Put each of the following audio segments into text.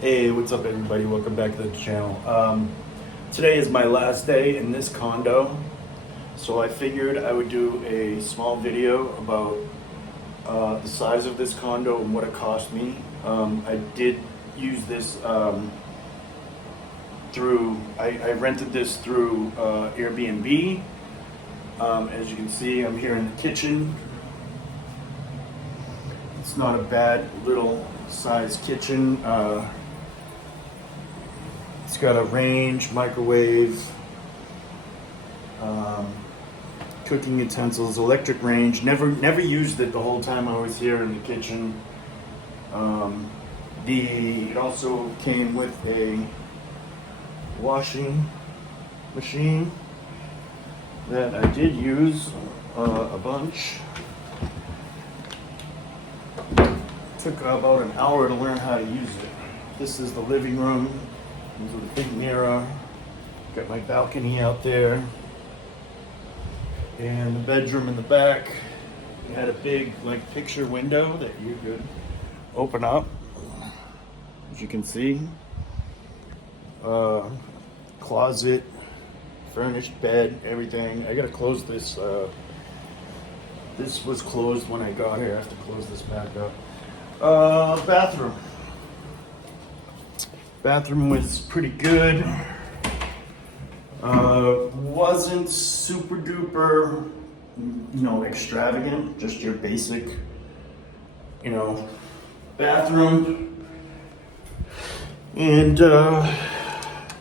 Hey, what's up everybody? Welcome back to the channel. Today is my last day in this condo, so I figured I would do a small video about the size of this condo and what it cost me. I did use this I rented this through Airbnb. As you can see, I'm here in the kitchen. It's not a bad little size kitchen. It's got a range, microwave, cooking utensils, electric range. Never used it the whole time I was here in the kitchen. It also came with a washing machine that I did use a bunch. Took about an hour to learn how to use it. This is the living room. There's a big mirror. Got my balcony out there. And the bedroom in the back. It had a big picture window that you could open up. As you can see. Closet, furnished bed, everything. I gotta close this. This was closed when I got here. I have to close this back up. Bathroom. Bathroom was pretty good. Wasn't super duper, extravagant. Just your basic, bathroom. And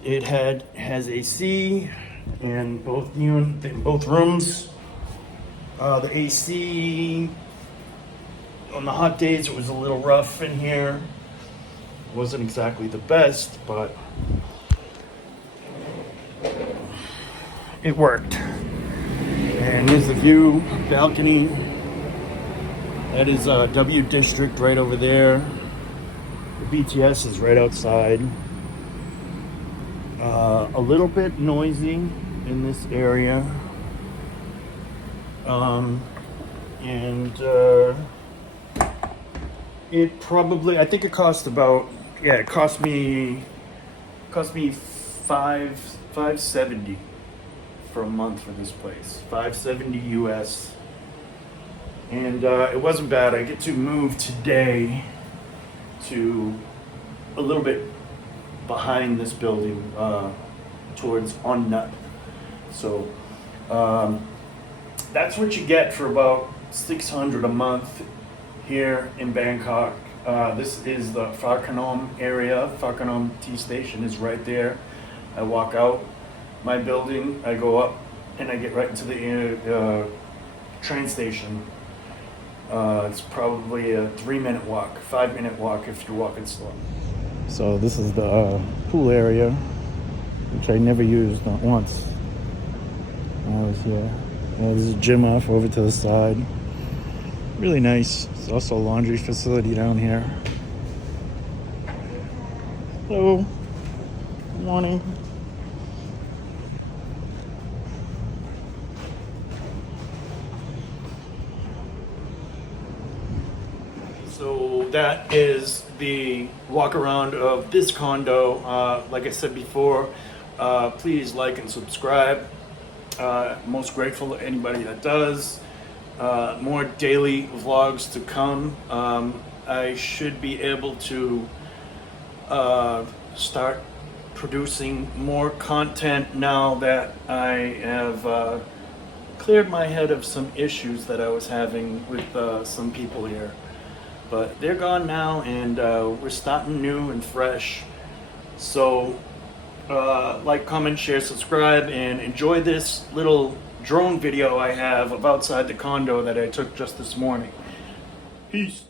it has AC in both rooms. The AC on the hot days it was a little rough in here. Wasn't exactly the best, but it worked. And here's the view, balcony. That is W District right over there. The BTS is right outside. A little bit noisy in this area. It probably, I think it cost about, it cost me $570 for a month for this place. $570 US. And it wasn't bad. I get to move today to a little bit behind this building, towards Onnut. So that's what you get for about $600 a month here in Bangkok. This is the Phra Nakhon area. Phra Nakhon T station is right there. I walk out my building, I go up, and I get right into the train station. It's probably a 3-minute walk, 5-minute walk if you're walking slow. So this is the pool area, which I never used, not once when I was here. There's a gym off over to the side. Really nice. There's also a laundry facility down here. Hello. Good morning. So that is the walk around of this condo. Like I said before, please like and subscribe. Most grateful to anybody that does. More daily vlogs to come. I should be able to start producing more content now that I have cleared my head of some issues that I was having with some people here. But they're gone now, and we're starting new and fresh. So like, comment, share, subscribe, and enjoy this little drone video I have of outside the condo that I took just this morning. Peace.